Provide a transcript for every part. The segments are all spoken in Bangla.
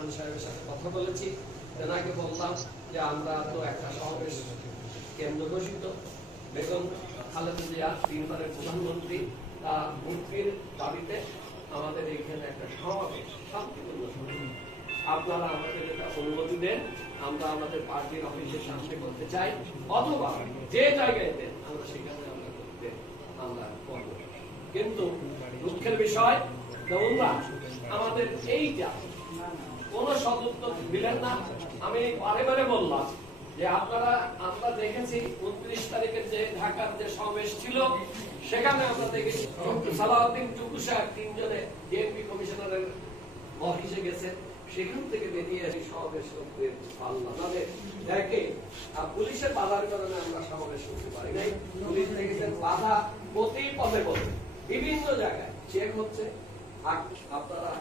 রহমান সাহেবের সাথে কথা বলেছি। তেনাকে বললাম যে, আমরা তো একটা সমাবেশ কেন্দ্র ঘোষিত। বেগম খালেদা তিনবারের প্রধানমন্ত্রী। তার মুক্তির দাবিতে আমাদের এইখানে একটা সমাবেশ, শান্তিপূর্ণ। আপনারা আমাদের এটা অনুমতি দেন। আমরা আমাদের পার্টির অফিসের সামনে করতে চাই। অথবা যে জায়গায় দেন, আমরা সেখানে আমরা করতে, আমরা করব। কিন্তু দুঃখের বিষয় আমাদের এইটা কোন সদুত্তর দিলেন না। আমি বারে বারে বললাম যে আপনারা, আমরা দেখেছি উনত্রিশ তারিখের যে ঢাকার যে সমাবেশ ছিল, সেখানে আমরা দেখেছি সালাউদ্দিন টুকু সাহেব তিনজনে ডিএমপি কমিশনারের অফিসে গেছে। সেখান থেকে বেরিয়ে আসি সমাবেশ করতে পারলাম নাহলে দেখে পুলিশের বাধার কারণে আমরা সমাবেশ করতে পারি নাই। পুলিশ দেখেছে বাধা প্রতি পদে পদে। বিভিন্ন জায়গায় চেক হচ্ছে। আপনারা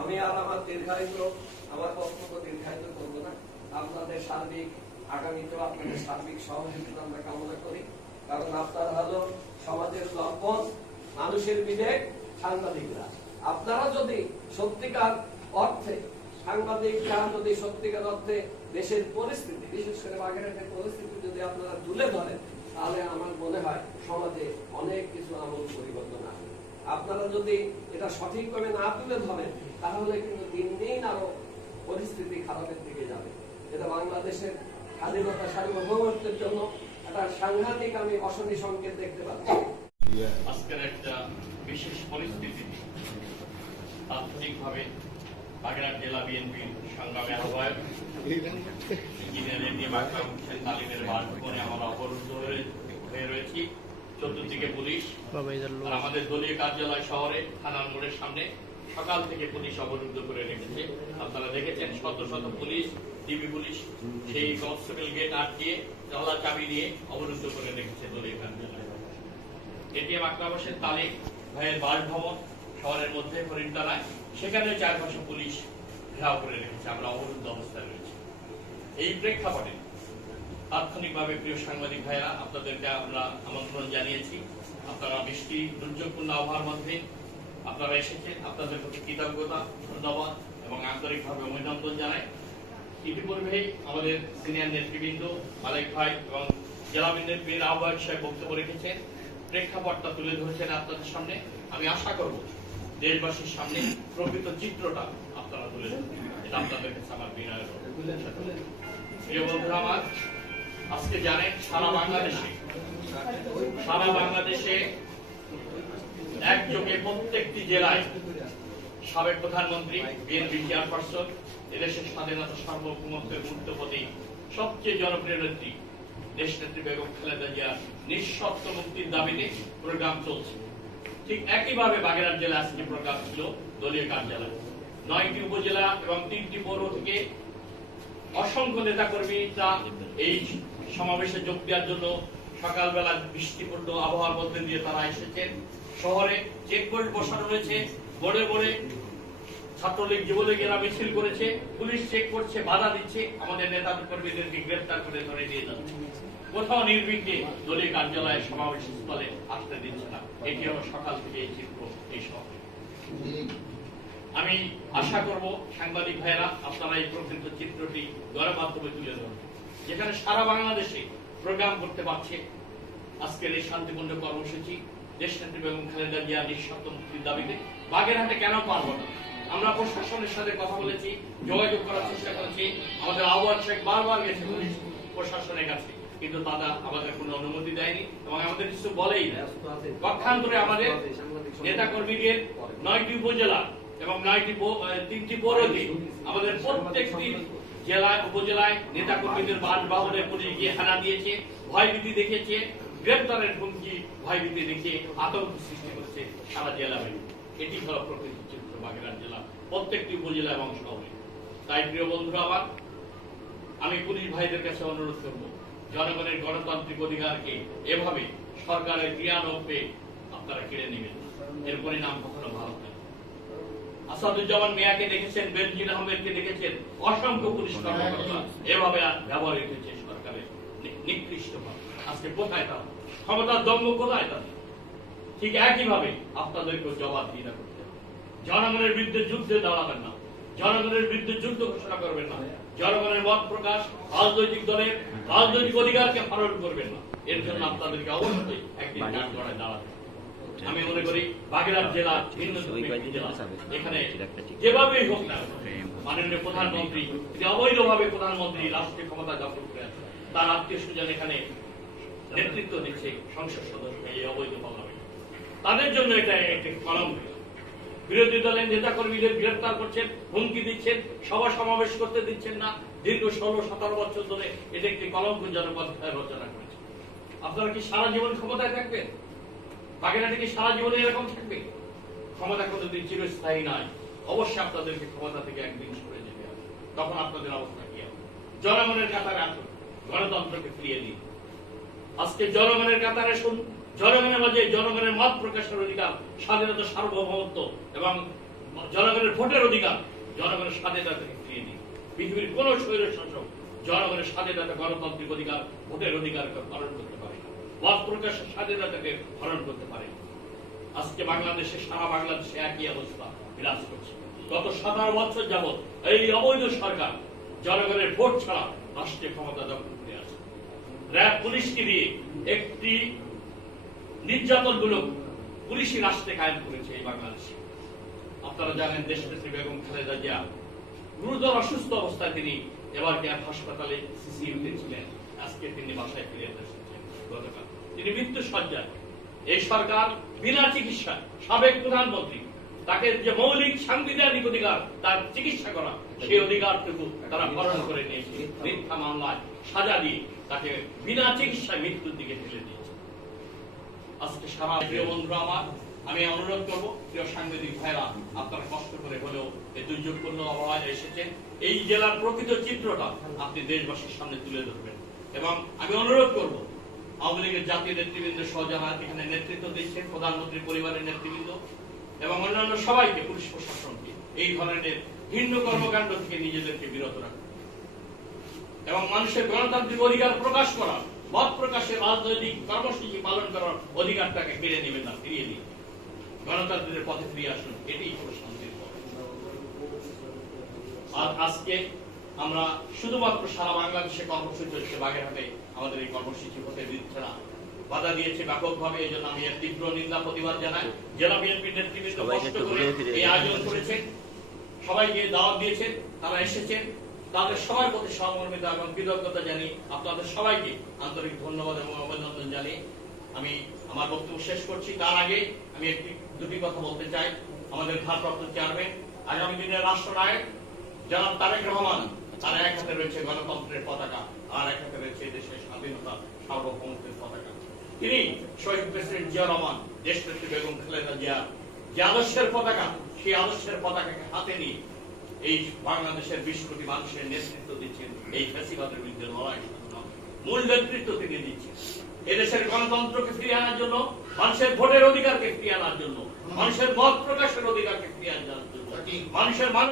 আমি আর আমার দীর্ঘায়িত, আমার বক্তব্য দীর্ঘায়িত করব না। আপনাদের সার্বিক, আগামীতেও আপনাদের সার্বিক সহযোগিতা আমরা কামনা করি। কারণ আপনারা হলো সমাজের লক্ষণ মানুষের বিবেক, সাংবাদিকরা। আপনারা যদি সত্যিকার অর্থে, সাংবাদিকরা যদি সত্যিকার অর্থে দেশের পরিস্থিতি, বিশেষ করে বাগেরহাটের পরিস্থিতি যদি আপনারা তুলে ধরেন, তাহলে আমার মনে হয় সমাজে অনেক কিছু আমল পরিবর্তন আসবে। আপনারা যদি এটা সঠিকভাবে না তুলে ধরেন, তাহলে কিন্তু দিন দিন আরও পরিস্থিতি খারাপের দিকে যাবে। এটা বাংলাদেশের স্বাধীনতা সার্বভৌমত্বের জন্য একটা সাংঘাতিক আমি অশনি সংকেত দেখতে পাচ্ছি। আজকের একটা বিশেষ পরিস্থিতি। তাৎক্ষণিকভাবে জেলা আহ্বায়ক তালিমের বাসভবনে আমরা অবরুদ্ধ হয়ে রয়েছি। চতুর্দিকে পুলিশ আমাদের দলীয় কার্যালয় শহরে, থানার সামনে। সকাল থেকে পুলিশ অবরুদ্ধ করে রেখেছে। আপনারা দেখেছেন শত শত পুলিশ, ডিবি পুলিশ, সেই কনস্টেবল গেট আটকিয়ে জলা চাবি দিয়ে অবরুদ্ধ করে রেখেছে দলীয় কার্যালয়। এটিএম আকরাম হোসেন তালিম ভাইয়ের বাসভবন। শহরের মধ্যে হরিণতলায়। সেখানে চারপাশে পুলিশ ঘেরাও করে রেখেছে। আমরা অবরুদ্ধ অবস্থায় রয়েছি। এই প্রেক্ষাপটে তাৎক্ষণিকভাবে প্রিয় সাংবাদিক ভাইরা, আপনাদেরকে আমরা আমন্ত্রণ জানিয়েছি। আপনারা বৃষ্টি দুর্যোগপূর্ণ আবহাওয়ার মধ্যে আপনারা এসেছেন। আপনাদের প্রতি কৃতজ্ঞতা, ধন্যবাদ এবং আন্তরিকভাবে অভিনন্দন জানাই। ইতিপূর্বেই আমাদের সিনিয়র নেতৃবৃন্দ মালিক ভাই এবং জেলা বিএনপির আহ্বায়ক সাহেব বক্তব্য রেখেছেন। প্রেক্ষাপটটা তুলে ধরেছেন আপনাদের সামনে। আমি আশা করব দেশবাসীর সামনে প্রকৃত চিত্রটা আপনারা তুলে এটা আপনাদের কাছে আমার বিনয় বন্ধুরা আমার, আজকে জানেন সারা বাংলাদেশে সারা বাংলাদেশে একযোগে প্রত্যেকটি জেলায় সাবেক প্রধানমন্ত্রী, বিএনপি চেয়ারপারসন, এদেশের স্বাধীনতা সার্বভৌমত্বের সবচেয়ে জনপ্রিয় নেত্রী দেশ নেত্রী বেগম খালেদা জিয়ার নিঃশর্ত মুক্তির দাবিতে প্রোগ্রাম চলছে। ঠিক একইভাবে বাগেরহাট জেলা আজকে প্রকাশ ছিল দলীয় কার্যালয়। নয়টি উপজেলা এবং তিনটি পৌর থেকে অসংখ্য নেতা কর্মীরা এই সমাবেশে যোগ দেওয়ার জন্য সকালবেলা বৃষ্টিপূর্ণ আবহাওয়ার মধ্যে দিয়ে তারা এসেছেন। শহরে চেকপোস্ট বসানো হয়েছে বোর্ডে বোর্ডে ছাত্রলীগ যুবলীগেরা মিছিল করেছে, পুলিশ চেক করছে, বাধা দিচ্ছে, আমাদের নেতা কর্মীদেরকে গ্রেফতার করে ধরে নিয়ে যাচ্ছে। কোথাও নির্বিঘ্নে দলীয় কার্যালয়ে সমাবেশ স্থলে আসতে দিচ্ছে না। এটি হলো সকাল থেকে এই চিত্র, এই শহরে আমি আশা করব, সাংবাদিক ভাইয়েরা, আপনারা এই প্রকৃত চিত্রটি গণমাধ্যমে তুলে ধরবেন যেখানে সারা বাংলাদেশে প্রোগ্রাম করতে পারছে আজকের এই শান্তিপূর্ণ কর্মসূচি দেশ নেত্রী বেগম খালেদা জিয়া নিঃশর্ত মুক্তির দাবিতে। বাগেরহাটে কেন পারব না? আমরা প্রশাসনের সাথে কথা বলেছি, যোগাযোগ করার চেষ্টা করেছি। আমাদের আহ্বান শেখ বারবার গেছে পুলিশ প্রশাসনের কাছে। কিন্তু তারা আমাদের কোনো অনুমতি দেয়নি এবং আমাদের কিছু বলেই পক্ষান্তরে আমাদের নেতা কর্মীদের নয়টি উপজেলা এবং নয়টি তিনটি পৌরতে আমাদের প্রত্যেকটি জেলায় উপজেলায় নেতা কর্মীদের বাসভবনে পুলিশ গিয়ে হানা দিয়েছে, ভয়ভীতি দেখেছে গ্রেপ্তারের হুমকি, ভয়ভীতি দেখিয়ে আতঙ্ক সৃষ্টি করছে সারা জেলা এটি হলো প্রকৃত চিত্র বাগেরহাট জেলা, প্রত্যেকটি উপজেলা এবং শহরে। তাই প্রিয় বন্ধুরা আমার, আমি পুলিশ ভাইদের কাছে অনুরোধ করব, জনগণের গণতান্ত্রিক অধিকারকে এভাবে সরকারের ক্রিয়ানব্যে আপনারা কেড়ে নেবেন। এর পরিণাম কখনো ভালো না। আসাদুজ্জামান মিয়াকে দেখেছেন, বেনজির আহমেদকে দেখেছেন, অসংখ্য পুলিশ কর্মকর্তা এভাবে ব্যবহৃত হয়েছে সরকারের নিকৃষ্ট আজকে কোথায় তারা? ক্ষমতার দম্ভ কোথায় তাদের? ঠিক একইভাবে আপনাদেরকেও জবাবদিহিতা করতে হবে। জনগণের বিরুদ্ধে যুদ্ধে দাঁড়াবেন না। জনগণের বিরুদ্ধে যুদ্ধ ঘোষণা করবেন না। জনগণের মত প্রকাশ রাজনৈতিক দলের রাজনৈতিক অধিকারকে হরণ করবেন না। এর জন্য আপনাদেরকে অবশ্যই একদিন করায় দাঁড়াতে আমি মনে করি বাগেরহাট জেলা ভিন্ন জেলা। এখানে যেভাবেই হোক না মাননীয় প্রধানমন্ত্রী তিনি অবৈধভাবে প্রধানমন্ত্রী রাষ্ট্রীয় ক্ষমতা দখল করে আছে তার আত্মীয় স্বজন এখানে নেতৃত্ব দিচ্ছে সংসদ সদস্য এই অবৈধভাবে তাদের জন্য এটা একটি কলম বিরোধী দলের নেতা কর্মীদের গ্রেফতার করছেন, হুমকি দিচ্ছেন, সভা সমাবেশ করতে দিচ্ছেন না। দীর্ঘ ষোলো, সতেরো বছর ধরে এটা একটি কলঙ্কজনক অধ্যায় রচনা করেছে। আপনারা কি সারা জীবন ক্ষমতায় থাকবেন? বাগেরহাটে কি সারা জীবনে এরকম থাকবে? ক্ষমতা কোনোদিন চিরস্থায়ী নয়। অবশ্যই আপনাদেরকে ক্ষমতা থেকে একদিন সরে যেতে হবে। তখন আপনাদের অবস্থা কি হবে? জনগণের কাতারে আসুন, গণতন্ত্রকে ফিরিয়ে দিন আজকে জনগণের কাতারে শুন জনগণের মাঝে জনগণের মত প্রকাশের অধিকার, স্বাধীনতা, সার্বভৌমত্ব এবং জনগণের ভোটের অধিকার জনগণের স্বাধীনতা থেকে ফিরিয়ে দিন পৃথিবীর কোন স্বৈর শাসক জনগণের স্বাধীনতা, গণতান্ত্রিক অধিকার, ভোটের অধিকারকে হরণ করতে পারে মত প্রকাশের স্বাধীনতাকে হরণ করতে পারে আজকে বাংলাদেশে, সারা বাংলাদেশে একই অবস্থা বিরাজ করছে। গত সতেরো বছর যাবৎ এই অবৈধ সরকার জনগণের ভোট ছাড়া রাষ্ট্রীয় ক্ষমতা দখল করে আছে। র্যাব পুলিশকে দিয়ে একটি নির্যাতনমূলক পুলিশি রাষ্ট্রে কায়েম করেছে এই বাংলাদেশে। আপনারা জানেন দেশনেত্রী বেগম খালেদা জিয়া গুরুতর অসুস্থ অবস্থায় তিনি এবার কেয়ার হাসপাতালে সিসিউতে ছিলেন। আজকে তিনি বাসায় ফিরে এসেছেন গতকাল। তিনি মৃত্যু সজ্জায়। এই সরকার বিনা চিকিৎসায় সাবেক প্রধানমন্ত্রী, তাকে যে মৌলিক সাংবিধানিক অধিকার তার চিকিৎসা করা, সেই অধিকারটুকু তারা হরণ করে নিয়েছে। মিথ্যা মামলায় সাজা দিয়ে তাকে বিনা চিকিৎসায় মৃত্যুর দিকে ঠেলে দিয়েছে। আজকে সারা প্রিয় বন্ধু আমার, আমি অনুরোধ করব, প্রিয় সাংবাদিক ভাইরা, আপনারা কষ্ট করে হলেও এই দুর্যোগপূর্ণ আবহাওয়ায় এসেছেন। এই জেলার প্রকৃত চিত্রটা আপনি দেশবাসীর সামনে তুলে ধরবেন। এবং আমি অনুরোধ করব, আওয়ামী লীগের জাতীয় নেতৃবৃন্দ সহ এখানে নেতৃত্ব দিচ্ছেন, প্রধানমন্ত্রী পরিবারের নেতৃবৃন্দ এবং অন্যান্য সবাইকে, পুলিশ প্রশাসনকে, এই ধরনের ভিন্ন কর্মকাণ্ড থেকে নিজেদেরকে বিরত রাখুন। এবং মানুষের গণতান্ত্রিক অধিকার প্রকাশ করা মত প্রকাশের রাজনৈতিক কর্মসূচি পালন করার অধিকারটাকে কেড়ে নেবেন না ফিরিয়ে দিন। গণতন্ত্রের পথে ফিরে আসুন এটাই হলো শান্তির পথ। আর আজকে আমরা শুধুমাত্র সারা বাংলাদেশে কর্মসূচি হচ্ছে বাগেরহাটে আমাদের এই কর্মসূচি হতে দিচ্ছে না বাধা দিয়েছে ব্যাপকভাবে এই জন্য আমি এর তীব্র নিন্দা প্রতিবাদ জানাই। জেলা বিএনপির নেতৃবৃন্দ কষ্ট করে এই আয়োজন করেছেন সবাইকে দাওয়াত দিয়েছেন তারা এসেছেন। তাদের সবার প্রতি সহমর্মিতা এবং কৃতজ্ঞতা জানি আপনাদের সবাইকে আন্তরিক ধন্যবাদ এবং অভিনন্দন জানিয়ে আমি আমার বক্তব্য শেষ করছি। তার আগে আমি একটি, দুটি কথা বলতে চাই। আমাদের ভারপ্রাপ্ত চেয়ারম্যান, আগামী দিনের রাষ্ট্রনায়ক জনাব তারেক রহমান, তার এক হাতে রয়েছে গণতন্ত্রের পতাকা, আর এক হাতে রয়েছে দেশের স্বাধীনতা সার্বভৌমত্বের পতাকা। তিনি শহীদ প্রেসিডেন্ট জিয়া রহমান দেশ দেশনেত্রী বেগম খালেদা জিয়া, যে আদর্শের পতাকা, সেই আদর্শের পতাকাকে হাতে নিয়ে এই বাংলাদেশের বিশ কোটি মানুষের নেতৃত্ব দিচ্ছেন এই ফ্যাসিবাদের বিরুদ্ধে লড়াই মূল নেতৃত্ব তিনি দিচ্ছেন। এদেশের গণতন্ত্রকে ফিরিয়ে আনার জন্য মানুষের ভোটের অধিকারকে ফিরিয়ে আনার জন্য মানুষের মত প্রকাশের অধিকারকে ফিরিয়ে আনার জন্য মানুষের মানুষ